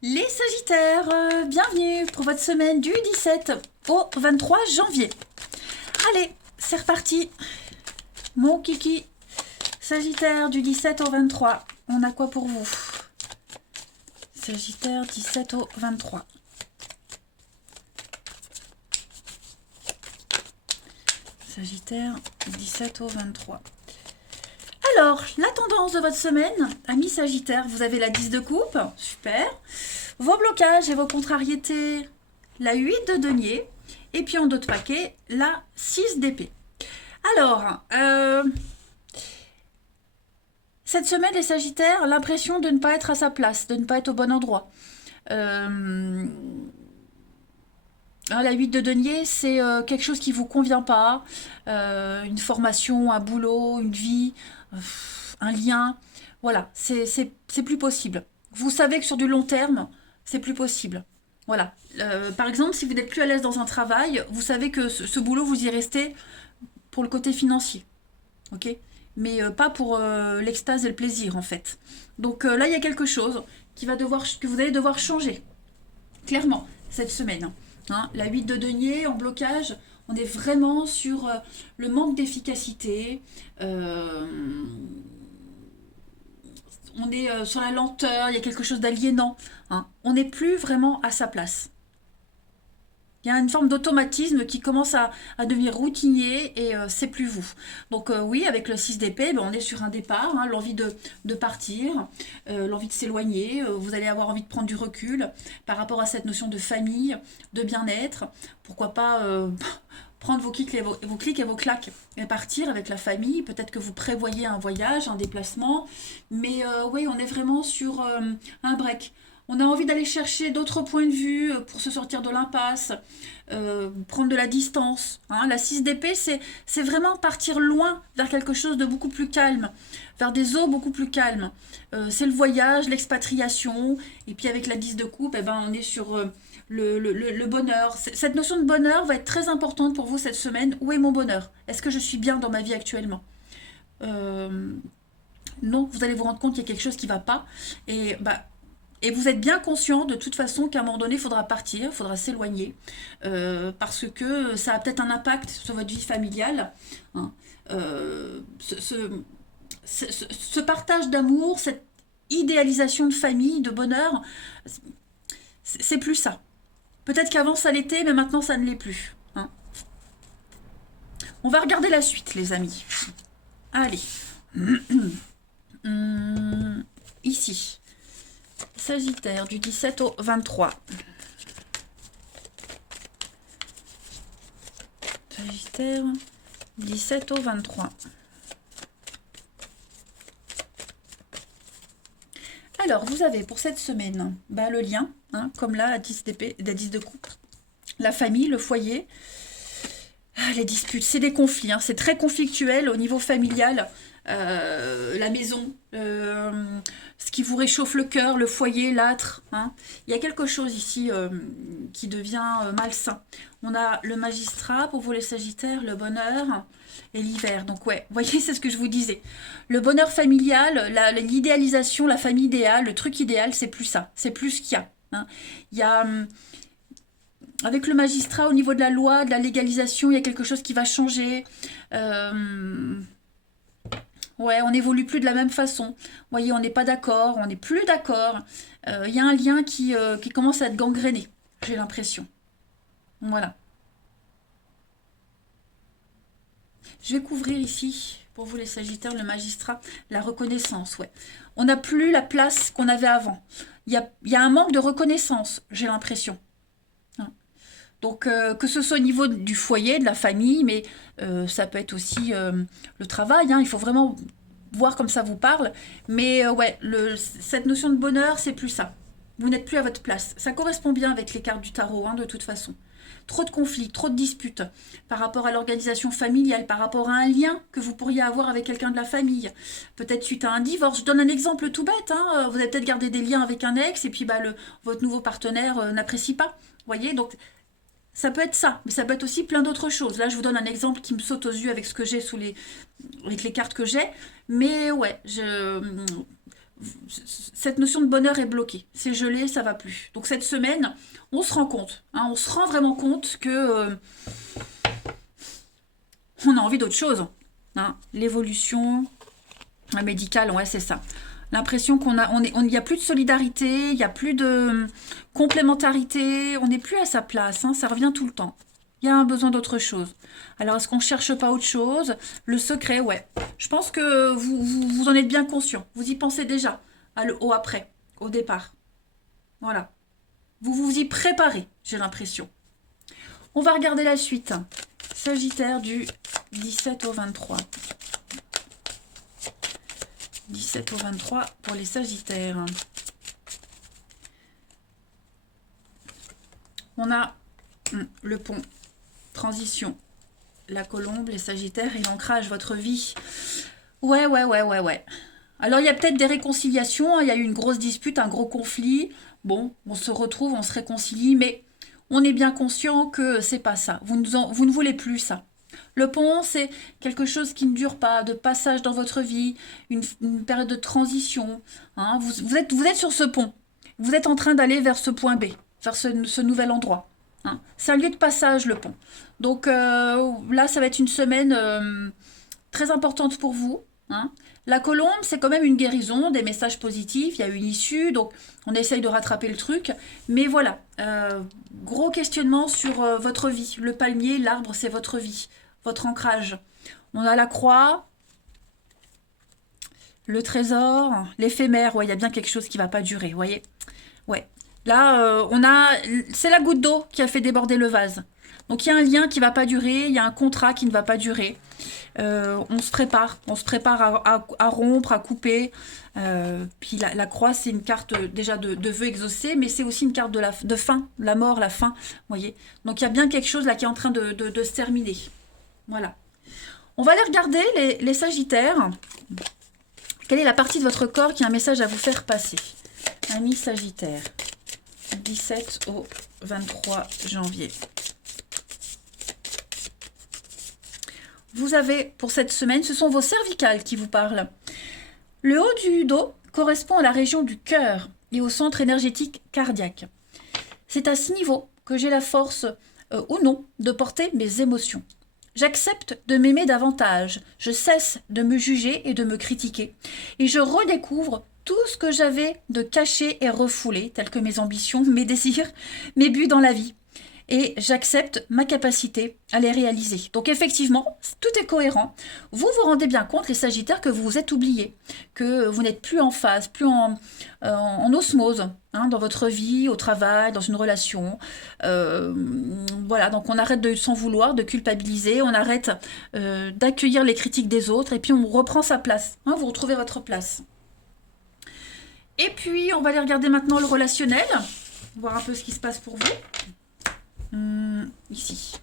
Les Sagittaires, bienvenue pour votre semaine du 17 au 23 janvier. Allez, c'est reparti. Mon kiki, Sagittaire du 17 au 23. On a quoi pour vous? Sagittaire 17 au 23. Sagittaire 17 au 23. Alors, la tendance de votre semaine, amis Sagittaire, vous avez la 10 de coupe, super. Vos blocages et vos contrariétés, la 8 de denier. Et puis en dos de paquet, la 6 d'épée. Alors, cette semaine, les Sagittaires, l'impression de ne pas être à sa place, de ne pas être au bon endroit. La 8 de denier, c'est quelque chose qui ne vous convient pas. Une formation, un boulot, une vie, un lien. Voilà, c'est plus possible. Vous savez que sur du long terme, c'est plus possible. Voilà. Par exemple, si vous n'êtes plus à l'aise dans un travail, vous savez que ce boulot, vous y restez pour le côté financier. Ok. Mais pas pour l'extase et le plaisir, en fait. Donc là, il y a quelque chose que vous allez devoir changer. Clairement, cette semaine. Hein, la 8 de denier en blocage, on est vraiment sur le manque d'efficacité. On est sur la lenteur, il y a quelque chose d'aliénant. Hein. On n'est plus vraiment à sa place. Il y a une forme d'automatisme qui commence à devenir routinier et c'est plus vous. Donc oui, avec le 6 d'épée, ben, on est sur un départ, hein, l'envie de partir, l'envie de s'éloigner, vous allez avoir envie de prendre du recul par rapport à cette notion de famille, de bien-être. Pourquoi pas prendre vos clics et vos claques et partir avec la famille. Peut-être que vous prévoyez un voyage, un déplacement. Mais oui, on est vraiment sur un break. On a envie d'aller chercher d'autres points de vue pour se sortir de l'impasse, prendre de la distance. Hein. La 6 d'épée, c'est vraiment partir loin vers quelque chose de beaucoup plus calme, vers des eaux beaucoup plus calmes. C'est le voyage, l'expatriation, et puis avec la 10 de coupe, eh ben, on est sur le bonheur. Cette notion de bonheur va être très importante pour vous cette semaine. Où est mon bonheur? Est-ce que je suis bien dans ma vie actuellement? Euh, non, vous allez vous rendre compte qu'il y a quelque chose qui ne va pas. Et vous êtes bien conscient de toute façon qu'à un moment donné, il faudra partir, il faudra s'éloigner, parce que ça a peut-être un impact sur votre vie familiale. Hein. Euh, ce, ce- ce partage d'amour, cette idéalisation de famille, de bonheur, c'est plus ça. Peut-être qu'avant ça l'était, mais maintenant ça ne l'est plus. Hein. On va regarder la suite, les amis. Allez. Ici. Sagittaire, du 17 au 23. Sagittaire, 17 au 23. Alors, vous avez pour cette semaine le lien, hein, comme là, la 10 d'épée, la 10 de coupe. La famille, le foyer, les disputes, c'est des conflits, hein, c'est très conflictuel au niveau familial. La maison, ce qui vous réchauffe le cœur, le foyer, l'âtre. Hein. Il y a quelque chose ici qui devient malsain. On a le magistrat pour vous les Sagittaires, le bonheur et l'hiver. Donc ouais, vous voyez, c'est ce que je vous disais. Le bonheur familial, l'idéalisation, la famille idéale, le truc idéal, c'est plus ça. C'est plus ce qu'il y a. Hein. Il y a avec le magistrat au niveau de la loi, de la légalisation, il y a quelque chose qui va changer. Ouais, on n'évolue plus de la même façon. Vous voyez, on n'est pas d'accord, on n'est plus d'accord. Il y a un lien qui commence à être gangréné, j'ai l'impression. Voilà. Je vais couvrir ici, pour vous les Sagittaires, le magistrat, la reconnaissance, ouais. On n'a plus la place qu'on avait avant. Il y a un manque de reconnaissance, j'ai l'impression. Hein. Donc, que ce soit au niveau du foyer, de la famille, mais ça peut être aussi le travail. Hein. Il faut vraiment voir comme ça vous parle. Mais ouais, cette notion de bonheur, c'est plus ça. Vous n'êtes plus à votre place. Ça correspond bien avec les cartes du tarot, hein, de toute façon. Trop de conflits, trop de disputes par rapport à l'organisation familiale, par rapport à un lien que vous pourriez avoir avec quelqu'un de la famille. Peut-être suite à un divorce. Je donne un exemple tout bête. Hein. Vous avez peut-être gardé des liens avec un ex et puis votre nouveau partenaire n'apprécie pas. Vous voyez, donc ça peut être ça, mais ça peut être aussi plein d'autres choses. Là, je vous donne un exemple qui me saute aux yeux avec ce que j'ai avec les cartes que j'ai. Mais ouais, cette notion de bonheur est bloquée. C'est gelé, ça va plus. Donc cette semaine, on se rend compte, hein, on se rend vraiment compte que on a envie d'autre chose. Hein. L'évolution médicale, ouais, c'est ça. L'impression il n'y a plus de solidarité, il n'y a plus de complémentarité, on n'est plus à sa place, hein, ça revient tout le temps. Il y a un besoin d'autre chose. Alors, est-ce qu'on ne cherche pas autre chose? Le secret, ouais. Je pense que vous en êtes bien conscient. Vous y pensez déjà, au après, au départ. Voilà. Vous vous y préparez, j'ai l'impression. On va regarder la suite. Sagittaire du 17 au 23. 17 au 23 pour les Sagittaires. On a le pont, transition, la colombe, les Sagittaires et l'ancrage, votre vie. Ouais. Alors, il y a peut-être des réconciliations, il y a eu une grosse dispute, un gros conflit. Bon, on se retrouve, on se réconcilie, mais on est bien conscient que c'est pas ça. Vous ne voulez plus ça. Le pont, c'est quelque chose qui ne dure pas, de passage dans votre vie, une période de transition. Hein. Vous êtes sur ce pont. Vous êtes en train d'aller vers ce point B, vers ce nouvel endroit. Hein. C'est un lieu de passage, le pont. Donc là, ça va être une semaine très importante pour vous. Hein. La colombe, c'est quand même une guérison, des messages positifs, il y a une issue, donc on essaye de rattraper le truc. Mais voilà, gros questionnement sur votre vie. Le palmier, l'arbre, c'est votre vie, votre ancrage. On a la croix, le trésor, l'éphémère, ouais, il y a bien quelque chose qui ne va pas durer, vous voyez. Ouais. Là, c'est la goutte d'eau qui a fait déborder le vase. Donc il y a un lien qui ne va pas durer, il y a un contrat qui ne va pas durer. On se prépare à rompre, à couper. Puis la croix, c'est une carte déjà de vœux exaucés, mais c'est aussi une carte de fin, la mort, la fin. Voyez. Donc il y a bien quelque chose là qui est en train de se terminer. Voilà. On va aller regarder les Sagittaires. Quelle est la partie de votre corps qui a un message à vous faire passer? Amis Sagittaire, 17 au 23 janvier. Vous avez, pour cette semaine, ce sont vos cervicales qui vous parlent. Le haut du dos correspond à la région du cœur et au centre énergétique cardiaque. C'est à ce niveau que j'ai la force, ou non, de porter mes émotions. J'accepte de m'aimer davantage, je cesse de me juger et de me critiquer, et je redécouvre tout ce que j'avais de caché et refoulé, tels que mes ambitions, mes désirs, mes buts dans la vie. Et j'accepte ma capacité à les réaliser. Donc effectivement, tout est cohérent. Vous vous rendez bien compte, les Sagittaires, que vous vous êtes oubliés, que vous n'êtes plus en phase, plus en osmose, hein, dans votre vie, au travail, dans une relation. Voilà, donc on arrête de s'en vouloir, de culpabiliser, on arrête d'accueillir les critiques des autres, et puis on reprend sa place. Hein, vous retrouvez votre place. Et puis, on va aller regarder maintenant le relationnel, voir un peu ce qui se passe pour vous. Ici.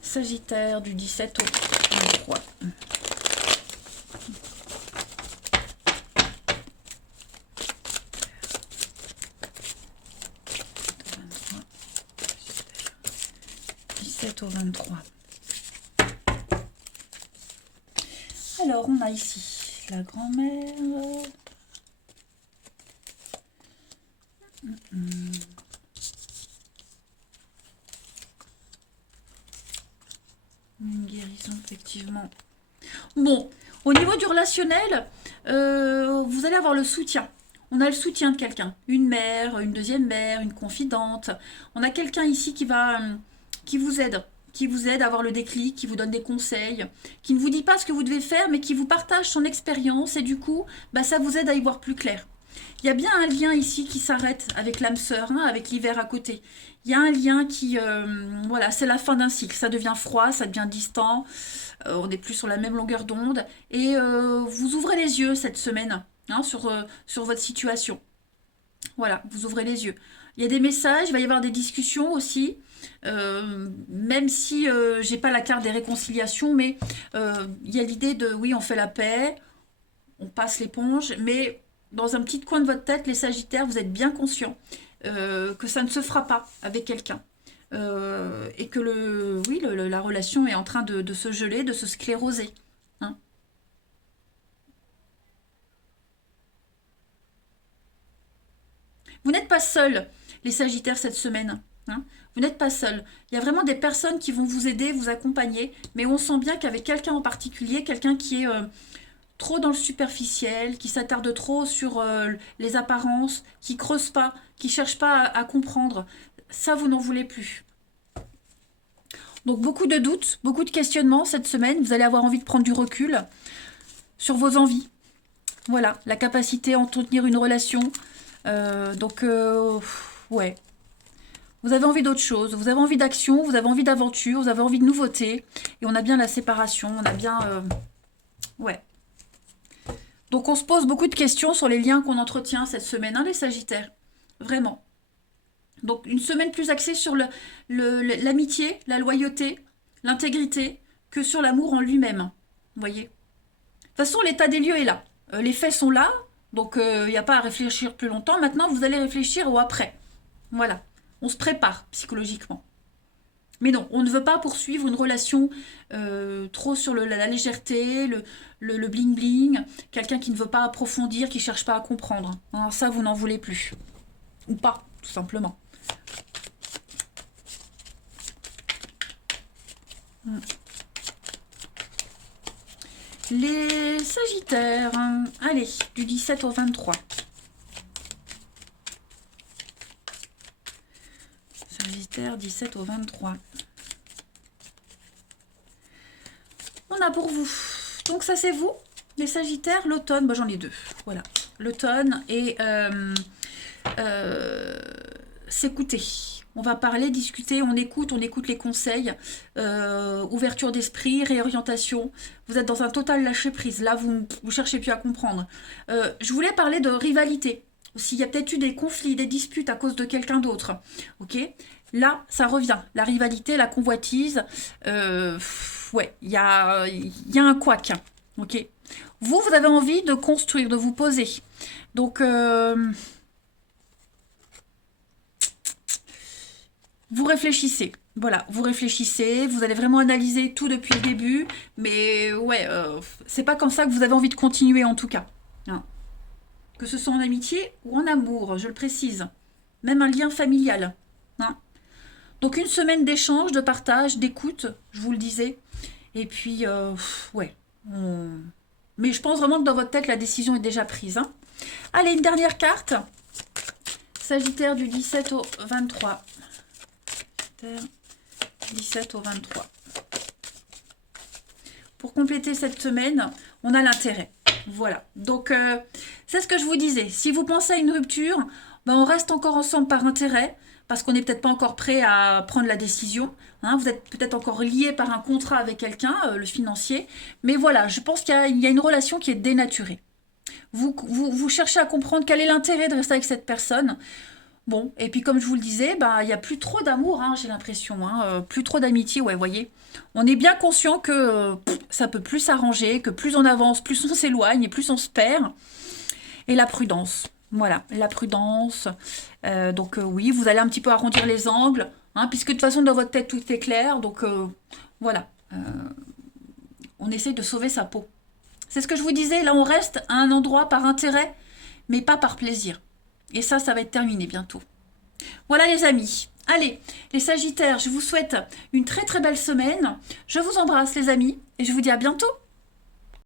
Sagittaire du 17 au 23. Au 23. Alors, on a ici la grand-mère. Une guérison, effectivement. Bon, au niveau du relationnel, vous allez avoir le soutien. On a le soutien de quelqu'un. Une mère, une deuxième mère, une confidente. On a quelqu'un ici qui vous aide à avoir le déclic, qui vous donne des conseils, qui ne vous dit pas ce que vous devez faire, mais qui vous partage son expérience et du coup, ça vous aide à y voir plus clair. Il y a bien un lien ici qui s'arrête avec l'âme sœur, hein, avec l'hiver à côté. Il y a un lien qui, voilà, c'est la fin d'un cycle. Ça devient froid, ça devient distant, on n'est plus sur la même longueur d'onde. Et vous ouvrez les yeux cette semaine, hein, sur votre situation. Voilà, vous ouvrez les yeux. Il y a des messages, il va y avoir des discussions aussi. Même si j'ai pas la carte des réconciliations, mais il y a l'idée de oui, on fait la paix, on passe l'éponge, mais dans un petit coin de votre tête, les Sagittaires, vous êtes bien conscients que ça ne se fera pas avec quelqu'un. Et que la relation est en train de se geler, de se scléroser. Hein. Vous n'êtes pas seuls, les Sagittaires, cette semaine. Hein. Vous n'êtes pas seuls. Il y a vraiment des personnes qui vont vous aider, vous accompagner, mais on sent bien qu'avec quelqu'un en particulier, quelqu'un qui est trop dans le superficiel, qui s'attarde trop sur les apparences, qui creuse pas, qui cherche pas à comprendre, ça, vous n'en voulez plus. Donc beaucoup de doutes, beaucoup de questionnements cette semaine. Vous allez avoir envie de prendre du recul sur vos envies. Voilà, la capacité à entretenir une relation. Ouais. Vous avez envie d'autre chose. Vous avez envie d'action, vous avez envie d'aventure, vous avez envie de nouveauté. Et on a bien la séparation, on a bien... Ouais. Donc on se pose beaucoup de questions sur les liens qu'on entretient cette semaine, hein, les Sagittaires. Vraiment. Donc une semaine plus axée sur l'amitié, la loyauté, l'intégrité, que sur l'amour en lui-même. Vous voyez? De toute façon, l'état des lieux est là. Les faits sont là, donc il n'y a pas à réfléchir plus longtemps. Maintenant, vous allez réfléchir au après. Voilà. On se prépare psychologiquement. Mais non, on ne veut pas poursuivre une relation trop sur la légèreté, le bling-bling, quelqu'un qui ne veut pas approfondir, qui ne cherche pas à comprendre. Hein, ça, vous n'en voulez plus. Ou pas, tout simplement. Les Sagittaires, allez, du 17 au 23. Sagittaire, 17 au 23. On a pour vous. Donc ça c'est vous, les Sagittaires, l'automne, bah, j'en ai deux. Voilà, l'automne et s'écouter. On va parler, discuter, on écoute les conseils, ouverture d'esprit, réorientation. Vous êtes dans un total lâcher-prise. Là, vous cherchez plus à comprendre. Je voulais parler de rivalité. S'il y a peut-être eu des conflits, des disputes à cause de quelqu'un d'autre. Ok ? Là, ça revient. La rivalité, la convoitise. Ouais, il y a un couac. Ok ? Vous avez envie de construire, de vous poser. Donc... vous réfléchissez, voilà, vous réfléchissez, vous allez vraiment analyser tout depuis le début, mais ouais, c'est pas comme ça que vous avez envie de continuer en tout cas. Hein. Que ce soit en amitié ou en amour, je le précise. Même un lien familial. Hein. Donc une semaine d'échange, de partage, d'écoute, je vous le disais. Et puis, ouais. Mais je pense vraiment que dans votre tête, la décision est déjà prise. Hein. Allez, une dernière carte. Sagittaire du 17 au 23. 17 au 23. Pour compléter cette semaine, on a l'intérêt. Voilà. Donc, c'est ce que je vous disais. Si vous pensez à une rupture, ben on reste encore ensemble par intérêt, parce qu'on n'est peut-être pas encore prêt à prendre la décision. Hein, vous êtes peut-être encore lié par un contrat avec quelqu'un, le financier. Mais voilà, je pense qu'il y a une relation qui est dénaturée. Vous cherchez à comprendre quel est l'intérêt de rester avec cette personne. Bon, et puis comme je vous le disais, bah, il n'y a plus trop d'amour, hein, j'ai l'impression, hein, plus trop d'amitié, ouais, vous voyez. On est bien conscient que ça peut plus s'arranger, que plus on avance, plus on s'éloigne et plus on se perd. Et la prudence, voilà, la prudence. Donc oui, vous allez un petit peu arrondir les angles, hein, puisque de toute façon dans votre tête tout est clair, donc voilà. On essaye de sauver sa peau. C'est ce que je vous disais, là on reste à un endroit par intérêt, mais pas par plaisir. Et ça va être terminé bientôt. Voilà les amis. Allez, les Sagittaires, je vous souhaite une très très belle semaine. Je vous embrasse les amis et je vous dis à bientôt.